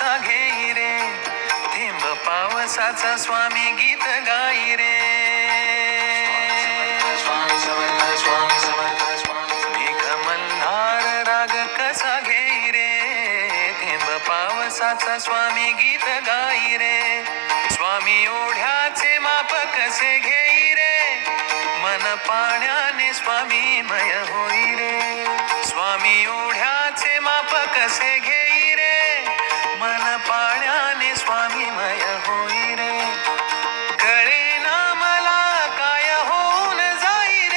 पावसा घेई रे. थेंब पावसाचा स्वामी गीत गाई रे. मेघ मल्हार राग कसा घेई रे. थेंब पावसाचा स्वामी गीत गाई रे. स्वामी ओढ्याचे माप कसे घेई रे. मन पाण्याने स्वामी मय होई